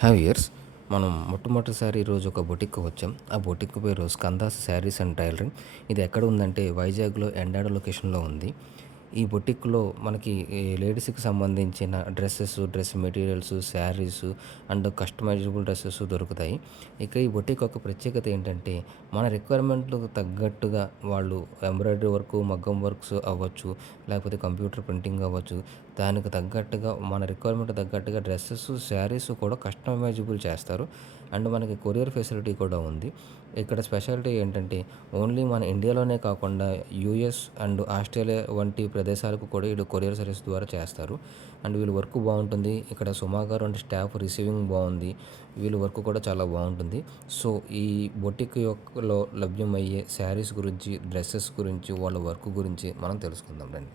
Hi years మనం మొట్టమొదటిసారి ఈరోజు ఒక బొటిక్కి వచ్చాం. ఆ బొటిక్ పేరు స్కందాస్ శారీస్ అండ్ టైలరింగ్. ఇది ఎక్కడ ఉందంటే వైజాగ్‌లో ఎండాడ లొకేషన్‌లో ఉంది. ఈ బొటిక్‌లో మనకి లేడీస్‌కి సంబంధించిన dress materials, saris and customisable dresses దొరుకుతాయి. ఇక ఈ బొటిక్ యొక్క ప్రత్యేకత ఏంటంటే మన రిక్వైర్మెంట్‌లకు తగ్గట్టుగా వాళ్ళు ఎంబ్రాయిడరీ వర్క్, మగ్గం వర్క్స్ అవ్వచ్చు, లేకపోతే కంప్యూటర్ ప్రింటింగ్ అవ్వచ్చు. దానికి తగ్గట్టుగా మన రిక్వైర్మెంట్ తగ్గట్టుగా డ్రెసెస్, శారీస్ కూడా కస్టమైజబుల్ చేస్తారు. అండ్ మనకి కొరియర్ ఫెసిలిటీ కూడా ఉంది. ఇక్కడ స్పెషాలిటీ ఏంటంటే ఓన్లీ మన ఇండియాలోనే కాకుండా యూఎస్ అండ్ ఆస్ట్రేలియా వంటి ప్రదేశాలకు కూడా వీళ్ళు కొరియర్ సర్వీస్ ద్వారా చేస్తారు. అండ్ వీళ్ళ వర్క్ బాగుంటుంది. ఇక్కడ సుమా గారు అంటే స్టాఫ్ రిసీవింగ్ బాగుంది. వీళ్ళ వర్క్ కూడా చాలా బాగుంటుంది. సో ఈ బొటిక్ యొక్కలో లభ్యమయ్యే శారీస్ గురించి, డ్రెస్సెస్ గురించి, వాళ్ళ వర్క్ గురించి మనం తెలుసుకుందాం రండి.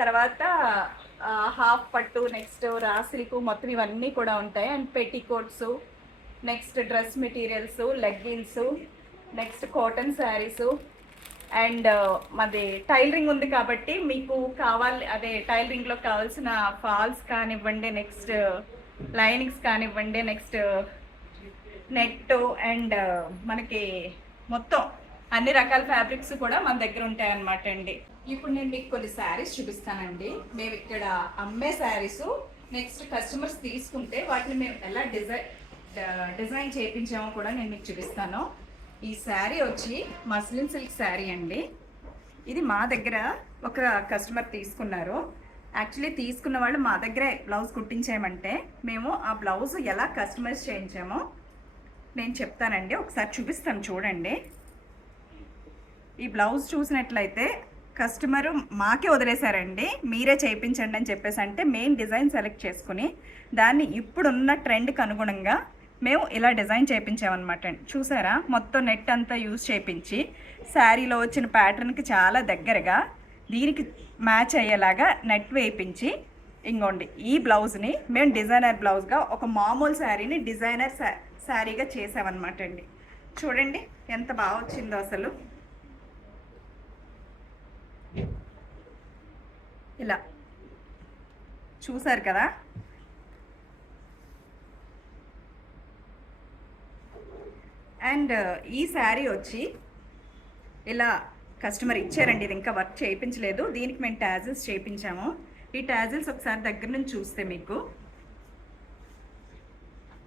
తర్వాత హాఫ్ పట్టు, నెక్స్ట్ రా సిల్క్, మొత్తం ఇవన్నీ కూడా ఉంటాయి. And petticoats, next dress materials, leggings, next cotton saris. And మాది టైలరింగ్ ఉంది కాబట్టి మీకు అదే టైలరింగ్లో కావాల్సిన ఫాల్స్ కానివ్వండి, నెక్స్ట్ లైనింగ్స్ కానివ్వండి, నెక్స్ట్ నెట్ అండ్ మనకి మొత్తం అన్ని రకాల ఫ్యాబ్రిక్స్ కూడా మన దగ్గర ఉంటాయి అన్నమాట అండి. ఇప్పుడు నేను మీకు కొన్ని శారీస్ చూపిస్తానండి. మేము ఇక్కడ అమ్మే శారీస్, నెక్స్ట్ కస్టమర్స్ తీసుకుంటే వాటిని మేము ఎలా డిజైన్ చేయించామో కూడా నేను మీకు చూపిస్తాను. ఈ శారీ వచ్చి మస్లిన్ సిల్క్ శారీ అండి. ఇది మా దగ్గర ఒక కస్టమర్ తీసుకున్నారు. యాక్చువల్లీ తీసుకున్న వాళ్ళు మా దగ్గరే బ్లౌజ్ కుట్టించేయమంటే మేము ఆ బ్లౌజ్ ఎలా కస్టమైజ్ చేయించామో నేను చెప్తానండి. ఒకసారి చూపిస్తాను చూడండి. ఈ బ్లౌజ్ చూసినట్లయితే కస్టమరు మాకే వదిలేశారండి, మీరే చేయించండి అని చెప్పేసి. అంటే మెయిన్ డిజైన్ సెలెక్ట్ చేసుకుని దాన్ని ఇప్పుడున్న ట్రెండ్కి అనుగుణంగా మేము ఇలా డిజైన్ చేయించామన్నమాట అండి. చూసారా, మొత్తం నెట్ అంతా యూజ్ చేయించి శారీలో వచ్చిన ప్యాటర్న్కి చాలా దగ్గరగా దీనికి మ్యాచ్ అయ్యేలాగా నెట్ వేయించి ఇంకోండి ఈ బ్లౌజ్ని మేము డిజైనర్ బ్లౌజ్గా ఒక మామూలు శారీని డిజైనర్ శారీగా చేసామన్నమాట అండి. చూడండి ఎంత బాగా వచ్చిందో అసలు. ఇలా చూసారు కదా. అండ్ ఈ శారీ వచ్చి ఇలా కస్టమర్ ఇచ్చారండి. ఇది ఇంకా వర్క్ చేయించలేదు, దీనికి మేము టాజిల్స్ చేయించాము. ఈ టాజిల్స్ ఒకసారి దగ్గర నుంచి చూస్తే మీకు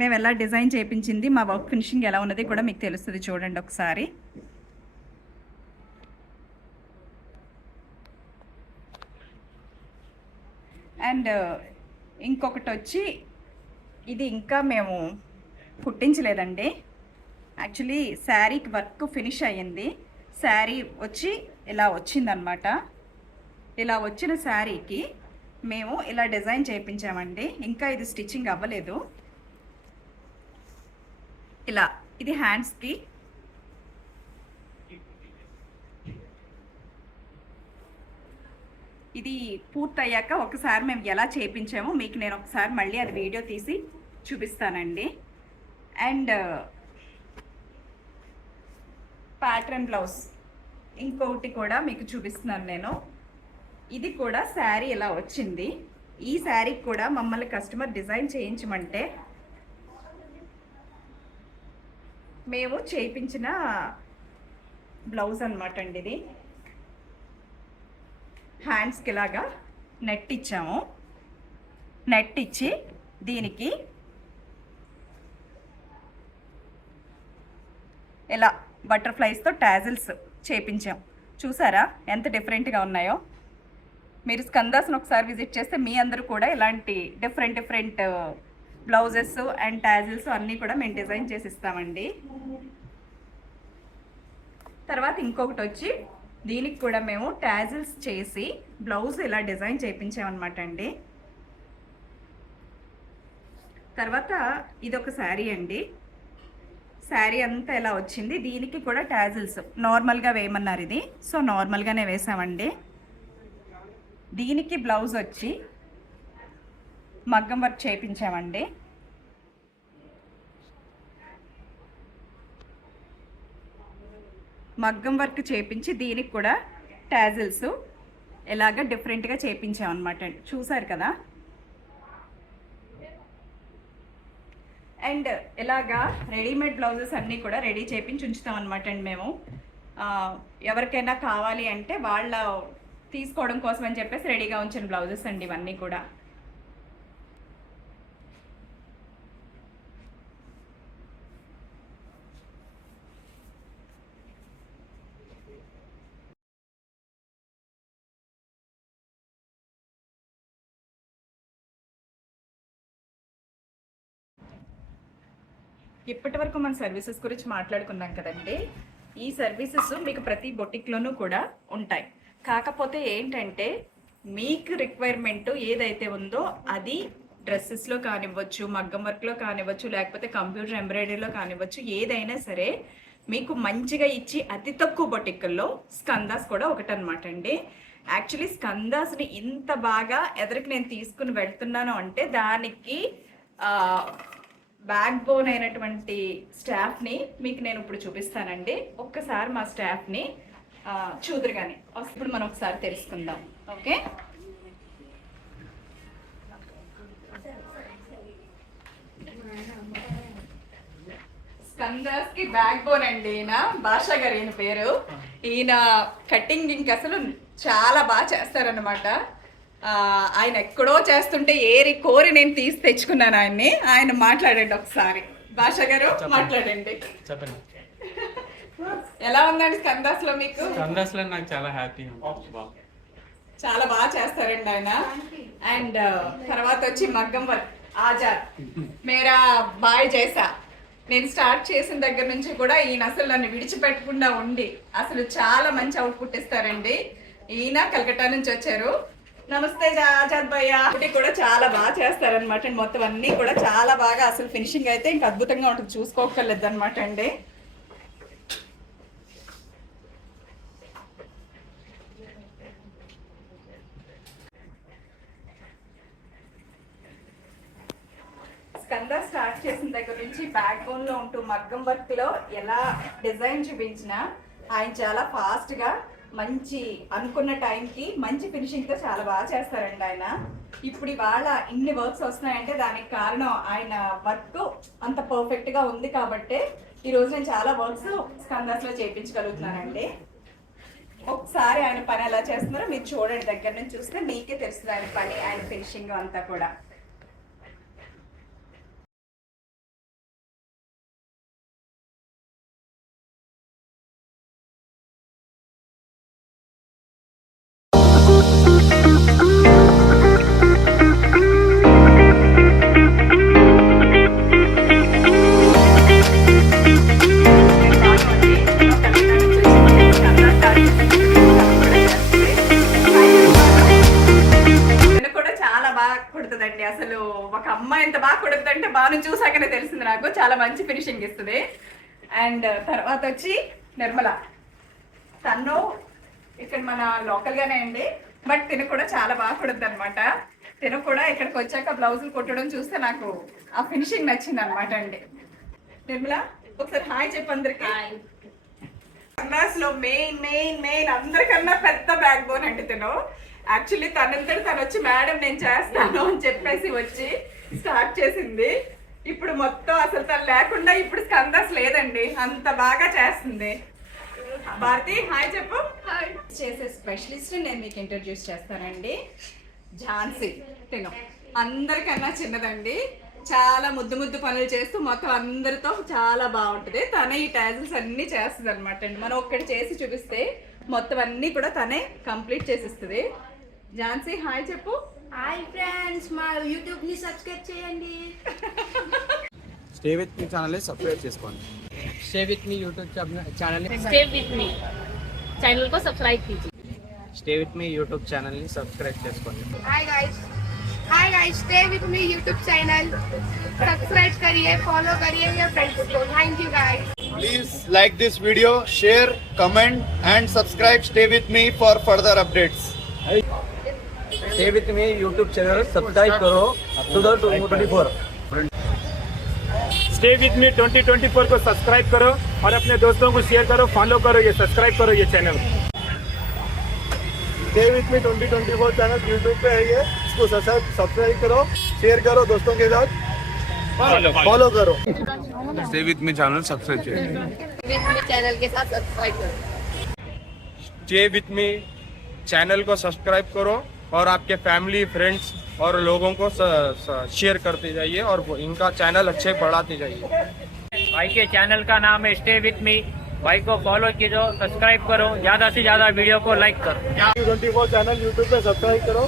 మేము ఎలా డిజైన్ చేయించింది, మా వర్క్ ఫినిషింగ్ ఎలా ఉన్నది కూడా మీకు తెలుస్తుంది. చూడండి ఒకసారి. అండ్ ఇంకొకటి వచ్చి ఇది ఇంకా మేము కుట్టించలేదండి. యాక్చువల్లీ శారీకి వర్క్ ఫినిష్ అయ్యింది. శారీ వచ్చి ఇలా వచ్చిందనమాట. ఇలా వచ్చిన శారీకి మేము ఇలా డిజైన్ చేయించామండి. ఇంకా ఇది స్టిచ్చింగ్ అవ్వలేదు. ఇలా ఇది హ్యాండ్స్కి, ఇది పూర్తయ్యాక ఒకసారి మేము ఎలా చేయించామో మీకు నేను ఒకసారి మళ్ళీ అది వీడియో తీసి చూపిస్తానండి. అండ్ ప్యాటర్న్ బ్లౌజ్ ఇంకొకటి కూడా మీకు చూపిస్తున్నాను నేను. ఇది కూడా శారీ ఇలా వచ్చింది. ఈ శారీకి కూడా మమ్మల్ని కస్టమర్ డిజైన్ చేయించమంటే మేము చేయించిన బ్లౌజ్ అనమాట అండి. ఇది హ్యాండ్స్కి ఇలాగా నెట్ ఇచ్చాము. నెట్ ఇచ్చి దీనికి ఇలా బటర్ఫ్లైస్తో టాజిల్స్ చేయించాం. చూసారా ఎంత డిఫరెంట్గా ఉన్నాయో. మీరు స్కందాస్ని ఒకసారి విజిట్ చేస్తే మీ అందరూ కూడా ఇలాంటి డిఫరెంట్ బ్లౌజెస్ అండ్ టాజిల్స్ అన్నీ కూడా మేము డిజైన్ చేసి ఇస్తామండి. తర్వాత ఇంకొకటి వచ్చి దీనికి కూడా మేము టాజిల్స్ చేసి బ్లౌజ్ ఇలా డిజైన్ చేయించామన్నమాట అండి. తర్వాత ఇదొక శారీ అండి. శారీ అంతా ఇలా వచ్చింది. దీనికి కూడా టాజిల్స్ నార్మల్గా వేయమన్నారు ఇది, సో నార్మల్గానే వేసామండి. దీనికి బ్లౌజ్ వచ్చి మగ్గం వర్క్ చేయించామండి. మగ్గం వర్క్ చేయించి దీనికి కూడా టాజిల్స్ ఎలాగ డిఫరెంట్గా చేయించామన్నమాట. చూసారు కదా. అండ్ ఇలాగా రెడీమేడ్ బ్లౌజెస్ అన్నీ కూడా రెడీ చేయించి ఉంచుతాం అనమాట అండి మేము. ఎవరికైనా కావాలి అంటే వాళ్ళ తీసుకోవడం కోసం అని చెప్పేసి రెడీగా ఉంచిన బ్లౌజెస్ అండి ఇవన్నీ కూడా. ఇప్పటి వరకు మన సర్వీసెస్ గురించి మాట్లాడుకున్నాం కదండి. ఈ సర్వీసెస్ మీకు ప్రతి బొటిక్లోనూ కూడా ఉంటాయి. కాకపోతే ఏంటంటే మీకు రిక్వైర్మెంట్ ఏదైతే ఉందో అది డ్రెస్సెస్లో కానివ్వచ్చు, మగ్గం వర్క్లో కానివ్వచ్చు, లేకపోతే కంప్యూటర్ ఎంబ్రాయిడరీలో కానివ్వచ్చు, ఏదైనా సరే మీకు మంచిగా ఇచ్చి అతి తక్కువ బొటిక్కుల్లో స్కందాస్ కూడా ఒకటనమాట అండి. యాక్చువల్లీ స్కందాస్ని ఇంత బాగా ఎదురికి నేను తీసుకుని వెళ్తున్నాను అంటే దానికి బ్యాక్ బోన్ అయినటువంటి స్టాఫ్ని మీకు నేను ఇప్పుడు చూపిస్తానండి. ఒక్కసారి మా స్టాఫ్ని చూదురు కానీ ఇప్పుడు మనం ఒకసారి తెలుసుకుందాం. ఓకే, స్కందాస్ కి బ్యాక్ బోన్ అండి ఈయన భాషా గారు, ఈయన పేరు. ఈయన కటింగ్ ఇంక అసలు చాలా బాగా చేస్తారనమాట. ఆయన ఎక్కడో చేస్తుంటే ఏరి కోరి నేను తీసి తెచ్చుకున్నాను ఆయన్ని. ఆయన మాట్లాడండి ఒకసారి. భాష గారు మాట్లాడండి. చెప్పండి. ఎలా ఉందండి స్కందాస్ లో మీకు? స్కందాస్ లో నాకు చాలా హ్యాపీ. చాలా బాగా చేస్తారండి ఆయన. అండ్ తర్వాత వచ్చి మగ్గం వర్క్ ఆజాద్ మేరా బాయ్ జైసా. నేను స్టార్ట్ చేసిన దగ్గర నుంచి కూడా ఈయన అసలు నన్ను విడిచిపెట్టకుండా ఉండి అసలు చాలా మంచి అవుట్పుట్ ఇస్తారండి. ఈయన కలకట్టా నుంచి వచ్చారు. నమస్తే ఆజాద్ భయ్య. కూడా చాలా బాగా చేస్తారనమాట. మొత్తం అన్నీ కూడా చాలా బాగా అసలు ఫినిషింగ్ అయితే ఇంకా అద్భుతంగా ఉంటుంది, చూసుకోకర్లేదు అనమాట అండి. స్కంద స్టార్ట్ చేసిన దగ్గర నుంచి బ్యాక్ బోన్ లో ఉంటూ మగ్గం వర్క్ లో ఎలా డిజైన్ చూపించినా ఆయన చాలా ఫాస్ట్ గా మంచి అనుకున్న టైంకి మంచి ఫినిషింగ్ తో చాలా బాగా చేస్తారండి ఆయన. ఇప్పుడు ఇవాళ ఇన్ని వర్క్స్ వస్తున్నాయంటే దానికి కారణం ఆయన వర్క్ అంత పర్ఫెక్ట్ గా ఉంది కాబట్టి ఈ రోజు నేను చాలా వర్క్స్ స్కందాస్ లో చేయించగలుగుతున్నానండి. ఒకసారి ఆయన పని ఎలా చేస్తున్నారో మీరు చూడండి, దగ్గర నుంచి చూస్తే మీకే తెలుస్తుంది ఆయన పని, ఆయన ఫినిషింగ్ అంతా కూడా. కుడుతుందండి అసలు. ఒక అమ్మాయి ఎంత బాగా కుడుతుందంటే బాను చూసాకనే తెలిసింది నాకు. చాలా మంచి ఫినిషింగ్ ఇస్తుంది. అండ్ తర్వాత వచ్చి నిర్మల, తను ఇక్కడ మన లోకల్ గానే అండి, బట్ తిను కూడా చాలా బాగా కుడుతుంది అనమాట. తిను కూడా ఇక్కడికి వచ్చాక బ్లౌజులు కుట్టడం చూస్తే నాకు ఆ ఫినిషింగ్ నచ్చింది అనమాట అండి. నిర్మల ఒకసారి హాయ్ చెప్పు అందరికి. లో మెయిన్ మెయిన్ మెయిన్ అందరికన్నా పెద్ద బ్యాక్ బోన్ అండి తిను. యాక్చువల్లీ తనంతటి తను వచ్చి మేడం నేను చేస్తాను అని చెప్పేసి వచ్చి స్టార్ట్ చేసింది. ఇప్పుడు మొత్తం అసలు తను లేకుండా ఇప్పుడు స్కందాస్ లేదండి, అంత బాగా చేస్తుంది. భారతి హాయ్ చెప్పు. చేసే స్పెషలిస్ట్ నేను మీకు ఇంట్రడ్యూస్ చేస్తానండి. ఝాన్సీ. తిను అందరికన్నా చిన్నదండి, చాలా ముద్దు ముద్దు పనులు చేస్తూ మొత్తం అందరితో చాలా బాగుంటుంది. తనే ఈ టాజిల్స్ అన్నీ చేస్తుంది అనమాట అండి. మనం ఒక్కటి చేసి చూపిస్తే మొత్తం అన్నీ కూడా తనే కంప్లీట్ చేసిస్తుంది. ఝాన్సీ హాయ్ చెప్పు. హాయ్ ఫ్రెండ్స్, మా యూట్యూబ్ ని సబ్స్క్రైబ్ చేయండి. స్టే విత్ మీ ఛానల్ ని సబ్స్క్రైబ్ చేసుకోండి. Stay with me YouTube channel stay with me channel को सब्सक्राइब कीजिए. Stay with me YouTube channel ని సబ్స్క్రైబ్ చేసుకోండి. Hi guys, stay with me YouTube channel subscribe करिए, follow करिए your friends को. Thank you guys. Please like this video, share, comment and subscribe. Stay with me for further updates. Stay with me YouTube channel subscribe करो 2024. Stay with me 2024 को subscribe करो और अपने दोस्तों को शेयर करो, फॉलो करो, ये सब्सक्राइब करो ये channel. Stay with me 2024 channel YouTube पे है ये, इसको सब्सक्राइब करो, शेयर करो दोस्तों के साथ, फॉलो करो. Stay with me channel subscribe करो. विथ मी चैनल के साथ सब्सक्राइब करो. स्टे विथ मी चैनल को सब्सक्राइब करो और आपके फैमिली फ्रेंड्स और लोगों को शेयर करते जाइए और इनका चैनल अच्छे बढ़ाते जाइए. भाई के चैनल का नाम है स्टे विथ मी. भाई को फॉलो कीजिए, सब्सक्राइब करो, ज्यादा से ज्यादा वीडियो को लाइक करो. 2024 चैनल YouTube पे सब्सक्राइब करो.